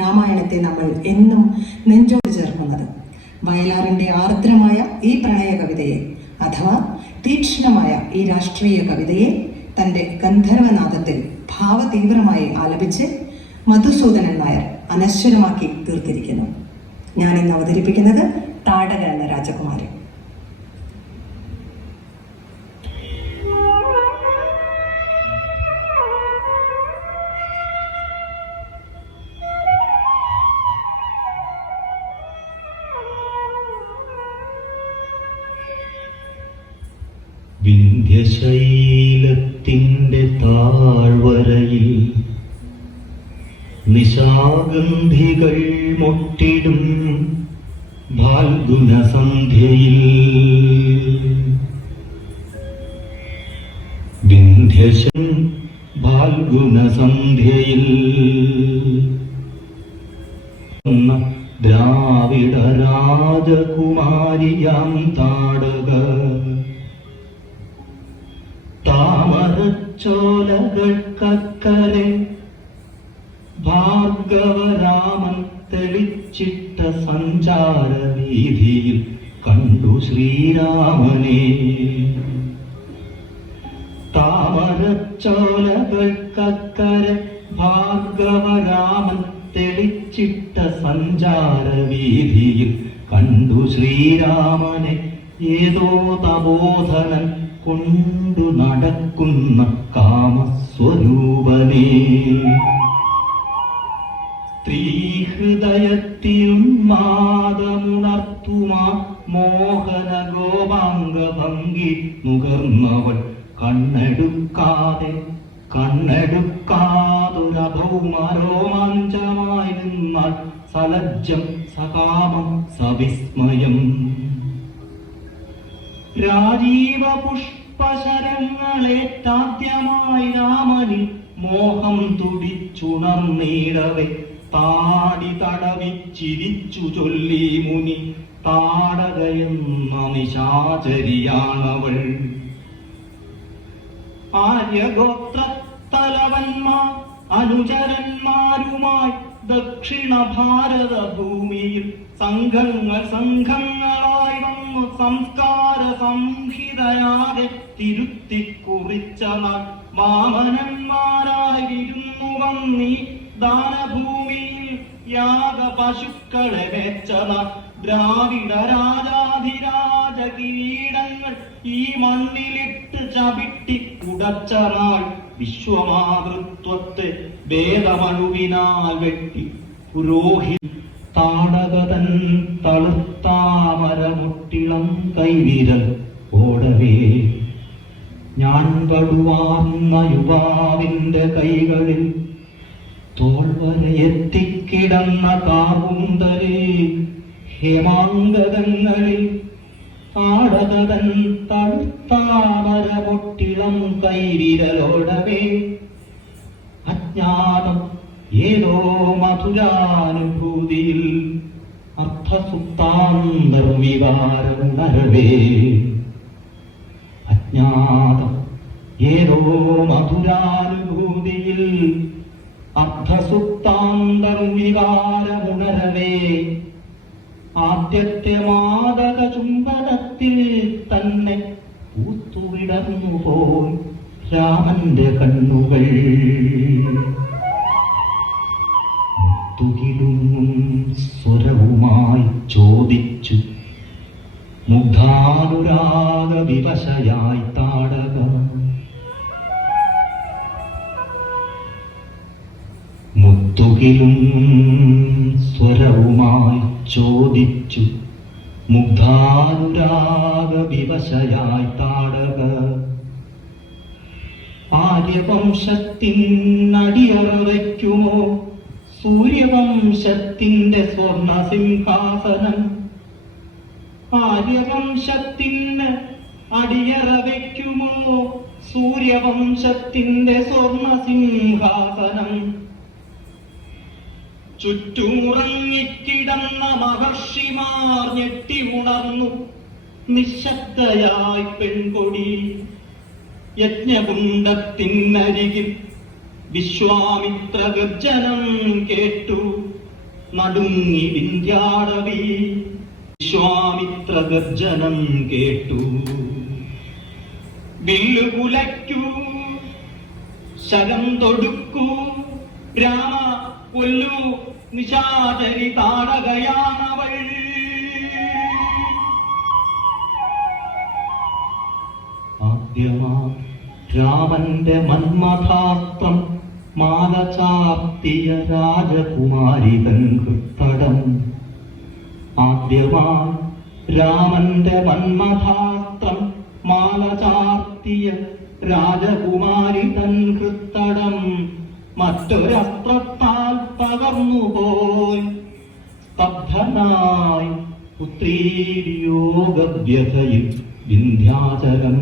രാമായണത്തെ നമ്മൾ എന്നും നെഞ്ചോട് ചേർക്കുന്നത്. വയലാറിന്റെ ആർദ്രമായ ഈ പ്രണയ കവിതയെ അഥവാ തീക്ഷ്ണമായ ഈ രാഷ്ട്രീയ കവിതയെ തന്റെ ഗന്ധർവനാദത്തിൽ ഭാവതീവ്രമായി ആലപിച്ച് മധുസൂദനൻ നായർ അനശ്വരമാക്കി തീർത്തിരിക്കുന്നു. ഞാൻ ഇന്ന് അവതരിപ്പിക്കുന്നത് താടക എന്ന രാജകുമാരൻ. വിന്ധ്യശൈലത്തിൻ്റെ താഴ്വരയിൽ നിശാഗന്ധികൾ മൊട്ടിടും ഫാൽഗുന സന്ധ്യയിൽ വിന്ധ്യശൻ ഫാൽഗുന സന്ധ്യയിൽ ദ്രാവിഡ രാജകുമാരിയാം താടക താമരച്ചോലകൾക്കക്കരെ ഭാർഗവരാമൻ തെളിച്ചിട്ട സഞ്ചാര വീതിയിൽ കണ്ടു ശ്രീരാമനെ. താമരച്ചോലകൾക്കക്കരെ ഭാർഗവരാമൻ തെളിച്ചിട്ട സഞ്ചാര വീതിയിൽ കണ്ടു ശ്രീരാമനെ. ഏതോ തപോധനൻ കൊണ്ടു നടക്കുന്ന കാമസ്വരൂപനേ. സ്ത്രീഹൃദയത്തിലും മാതമുണർത്തുമാ മോഹന ഗോപാംഗ ഭംഗി നുകർന്നവൾ കണ്ണെടുക്കാതൊരഭൗമാരോമാഞ്ചമായി നിന്നാൽ സലജ്ജം സകാമം സവിസ്മയം. രാജീവ പുഷ്പശരങ്ങളേറ്റാദ്യമായി രാമനിൽ മോഹം തുടിച്ചുണർന്നീടവെ താടി തടവിച്ചിരിച്ചു ചൊല്ലി മുനി. താടകയെന്ന നിശാചരിയാണവൾ. ആര്യഗോത്രത്തലവന്മാർ അനുചരന്മാരുമായി ദക്ഷിണ ഭാരത ഭൂമിയിൽ സംഘങ്ങളായി വന്നു സംസ്കാര സംഹിതയാകെ തിരുത്തിക്കുറിച്ച നാൾ. വാമനന്മാരായി വിരുന്നു വന്നീ ദാനഭൂമിയിൽ യാഗ പശുക്കളെ വെച്ച നാൾ. ദ്രാവിഡ രാജാധിരാജ കിരീടങ്ങൾ ഈ മണ്ണിലിട്ട് ചവിട്ടി കുടച്ച നാൾ. വിശ്വമാതൃത്വത്തെ വേദമണുവിനാൽ വെട്ടി പുരോഹിത താടകതൻ തളുത്താമരമുട്ടിളം കൈവിരൽ ഓടവേ. ഞാൻ വടുവാർന്ന യുവാവിന്റെ കൈകളിൽ തോൾവരെ എത്തിക്കിടന്ന കാവുന്തരേ. ഹേമാംഗതങ്ങളിൽ താടകതൻ തളുത്താമരമുട്ടിളം കൈവിരലോടവേ. അജ്ഞാതം ഏതോ മധുരാനുഭൂതിയിൽ അർത്ഥസുപ്താന്തർവികാരമുണരവേ. അജ്ഞാതം ഏതോ മധുരാനുഭൂതിയിൽ അർത്ഥസുപ്താന്തർവികാരമുണരവേ. ആദ്യത്തെ മാദക ചുംബനത്തിൽ തന്നെ പൂത്തുവിടർന്നു പോയി രാമന്റെ കണ്ണുകൾ. തുകിലുങ്ങും സ്വരവുമായി ചോദിച്ചു മുഗ്ധാനുരാഗ വിവശയായി താടക. മുത്തുകിലും സ്വരവുമായി ചോദിച്ചു മുഗ്ധാനുരാഗ വിവശയായി താടക. ആര്യവംശത്തിനടിയറ വയ്ക്കുമോ സൂര്യവംശത്തിന്റെ സ്വർണ സിംഹാസനം. ആര്യവംശത്തിന് അടിയറ വയ്ക്കുമോ സൂര്യവംശത്തിന്റെ സ്വർണ സിംഹാസനം. ചുറ്റുമുറങ്ങിക്കിടന്ന മഹർഷിമാർ ഞെട്ടി ഉണർന്നു നിശബ്ദയായി പെൺകൊടി. യജ്ഞകുണ്ഡത്തിനരികിൽ വിശ്വാമിത്ര ഗർജനം കേട്ടു. നടുങ്ങി വിന്ധ്യാടവി. വിശ്വാമിത്ര ഗർജനം കേട്ടു. വില്ലുകുലയ്ക്കൂ, ശരം തൊടുക്കൂ, രാമ കൊല്ലു, നിശാചരി താടകയാണവൾ. ആദ്യമാ രാമന്റെ മന്മഥാസ്ത്രം മാല ചാർത്തിയ രാജകുമാരിതൻ ഹൃത്തടം. ആദ്യമായി രാമന്റെ മന്മഥാസ്ത്രം മാല ചാർത്തിയ രാജകുമാരിതൻ ഹൃത്തടം മറ്റൊരസ്ത്രത്താൽ പകർന്നുപോയി. സ്തബ്ധനായി പുത്രീവിയോഗവ്യഥയിൽ വിന്ധ്യാചലം.